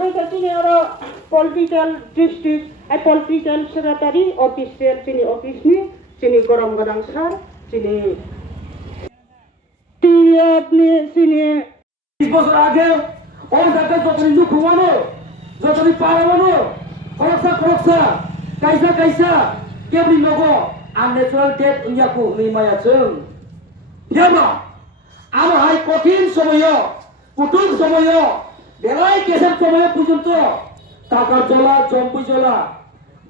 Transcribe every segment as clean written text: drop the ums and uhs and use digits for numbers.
Africa sini orang political district, political secretary official sini office ni, sini gorong-gorong sar, sini tiap ni sini. 20 বছর আগে ওই জায়গায় যতদিন দুঃখ মানো যতদিন পারে মানো খরচা কাইসা কেবলি নগো আনন্যাচারাল ডেথ ইন্ডিয়াকু হইমায়া जों হেবা আমার হাই কঠিন সময় কুটুম সময় বেলায় কেসের সময় পর্যন্ত টাকারজলা জম্পুজলা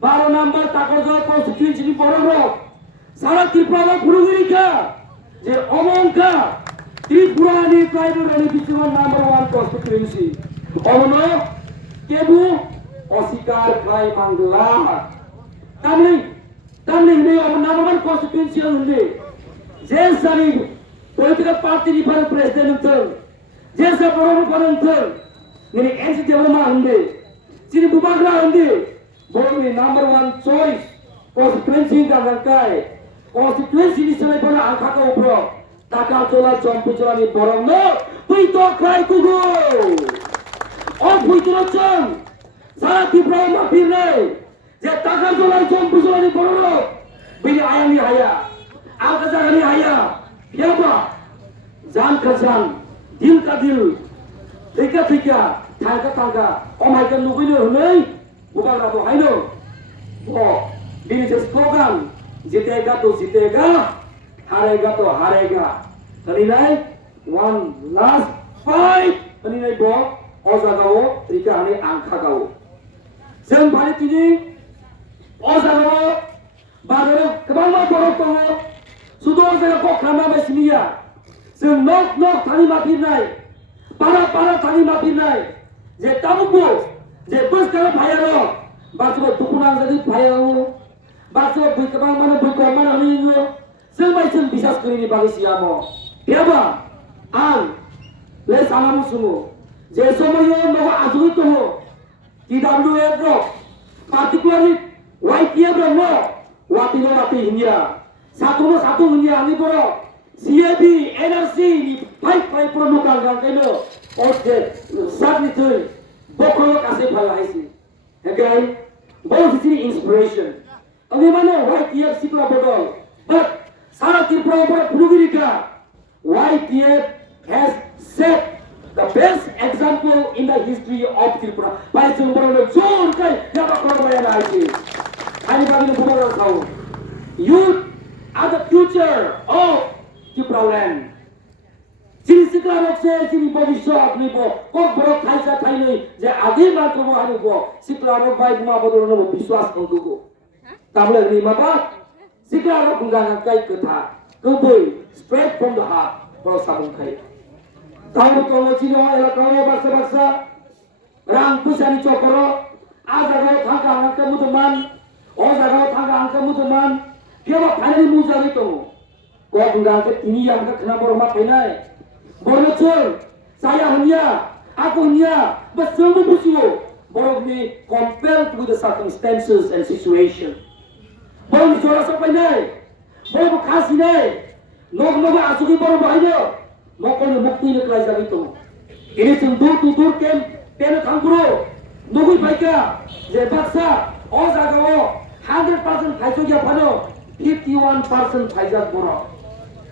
12 নম্বর টাকারজলা কনস্টিটিউয়েন্সি বড় সারা ত্রিপুরা পুরোগিরিকা যে অমংকা Tipra primary division number 1 constituency. Ono kebu osikar kai mangla. Tamli ini number 1 constituency only. Jensari political party ni para president untung. Jensa borom untung. Ini NC development only. Sini bubagra only. Borom number 1 choice constituency kai. Constituency ni sana pada angka ka upro. Takarjala jompujola ni borong no, puito krai kugu. Oh puito locong, salah Tipra mafir nai. Je Takarjala jompujola ni borong, bini ayam ni haya, alkaza ni haya. Siapa? Jan kajan, dil kadil, tika, tangka. Oh my God, nunggu ni hunai, bukan rabu haino. Oh, bini je slogan, jitega to jitega. हारेगा तो हारेगा कनिनाय one last fight कनिनाय बो अजागाव Rica हाने आंखागाव जों भारतनि अजागाव बारो गोबां बरफ दङ सुदो अजागा बख्रामा बायसिनिया जों नक थानि माफिरनाय पारा थानि माफिरनाय जे तामुबो जे बसकारा भायारो बासो दुखुना जदि भायारो बासो बुइकबां माने बुइकबां हानिनो जों बायजों बिसास करिनि बागै सियामो बेबा आं ले सानामु सुमु जे समयो नगो आजुइ दङ TWF रो पार्टिकुलारलि YPF रो नो वाति हिनिया साथु हिनिया आंनि बरो CAB NRC नि फाइ प्रो नकाल गांखायनो ओके साथनि थै बखरो कासे फालायसि अगेन बोथ इज इंस्पिरेशन अनि मानो YPF सिक्ला बदल but Sara Tipra Purugirika, YPF has set the best example in the history of Tipra. By Sumberno, John Kai, Yabakorbayanaki. Anybody know you are the future of Tipra land. Sikla says in body shop, Nipo, Kokbro, Kaisa Tiny, the Adima Tomohanipo, Sikla by Mabodo, Biswas, Ogugo. Tablet Rimaba. Sikla kungangan kai ketha, kubui straight from the heart, bro sabung kai. Tahu kalau cino elakau baksa, rang pusani cokoro, azago thangka angka mutuman, ozago thangka angka mutuman, kiapa paneli muzari tu. Kau kungangan ke ini yang kena bormat kenai. Borocor, saya hanya, aku hanya, bersungguh busu, borok ni compelled with the circumstances and situation. Baru bicara sampai naik, baru kasih naik, nog asuki baru bahaya, mokon mukti ni kelajar itu. Ini tutur kem, pena tangkuro, nugui baika, je baksa, ozagawo, 100% kaisok ya pano, 51% kaisok boro.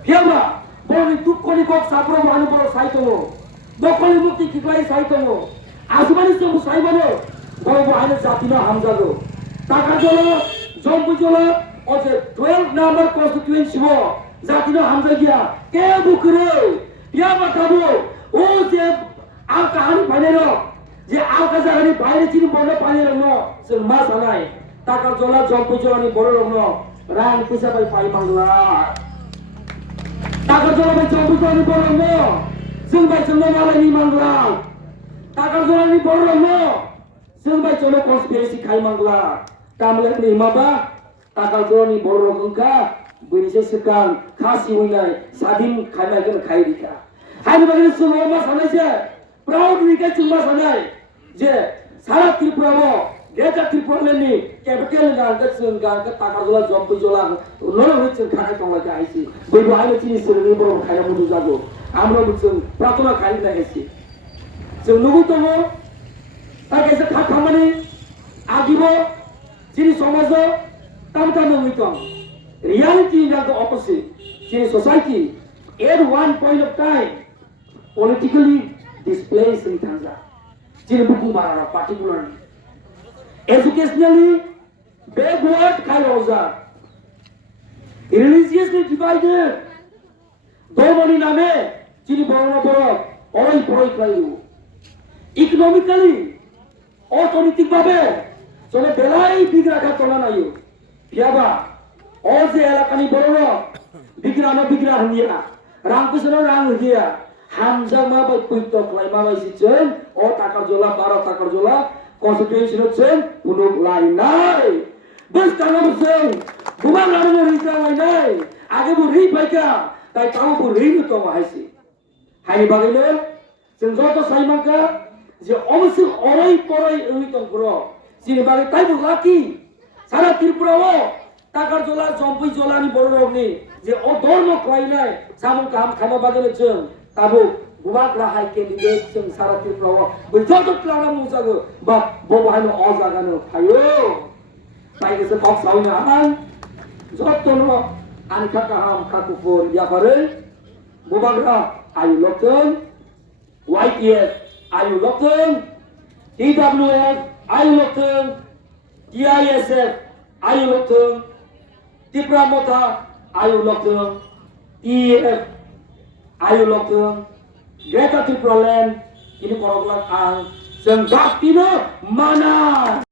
Siapa? Baru itu koni kok sapro bahanu boro saitomo, mokon mukti kiklai saitomo, asumani semua saibano, baru bahaya jatina hamzado, Takarjala Jompujola oje 12 number constituency wo zatino hamzagia ke bukre ya batabu o je al kahani phanero je al kazagani baire chini bole phanero no se masanai Takarjala Jompujola ni boro no ran pisa pai pai mangla Takarjala bai Jompujola ni boro no sing bai sing mala ni mangla Takarjala ni boro no sing bai chono conspiracy khai mangla Kamlet ni maba Takarjala ni borong engka berisai sekang kasih winai sadim kanai kan kai dika. Hai bagi semua mas anai je proud dika cuma sanai je sarat Tipra mo data Tipra ni capital gang ke Takarjala Jompujola lolo hicin kanai tongla ka aisi. Bagi ai cini sering borong kai mudu jago. Amro bucung pratona kai na aisi. Sung nugu tomo ता kaisa khamani agibo jini somajo tam uitong. Reality is the opposite. Jini society at one point of time politically displaced in Tanzania. Jini buku mara particularly educationally backward kairoza, religiously divided. Domani name jini boro oi poi kairu. Economically অর্থনৈতিক ভাবে চলে বেলাই বিগ্রাঘাত চলা নাই পিয়াবা ও যে এলাকানি বড় বিগ্রা হইয়া রামকৃষ্ণ রাং হইয়া হামজা মা বাই পৈত ক্লাই মা বাই সিচেন ও তাকারজলা 12 তাকারজলা কনস্টিটিউশন হচ্ছেন পুনুক লাই নাই বস কালাম সেন বুবা লানো রিজা লাই নাই আগে বু রি পাইকা তাই তাও বু রি তো হাইছি হাই বাগিলে जों যত সাইমাকা যে অবশ্য অরই পরই উইতং গ্রহ যিনি বাগে তাইবো লাকি সারা ত্রিপুরাও তাকারজলা জম্পই জলানি বড় রগনি যে ও ধর্ম কইনাই সামু কাম খামা বাগলে जों তাবো বুবাক রাহাই ক্যান্ডিডেট जों সারা ত্রিপুরাও বই যত ক্লারা মুজাগো বা ববাহানো অজাগানো ফায়ো তাইগেছে কক সাউনা আন যতনো আনকা কাহাম কাকুফোর ইয়াপারে বুবাকরা আই লকন YPF Ayu Lokten, TWF Ayu Lokten, TISF Ayu Lokten, Tipra Motha Ayu Lokten, TEF Ayu Lokten, Greater Tipra Land ini koroklan ang sengkak tino mana.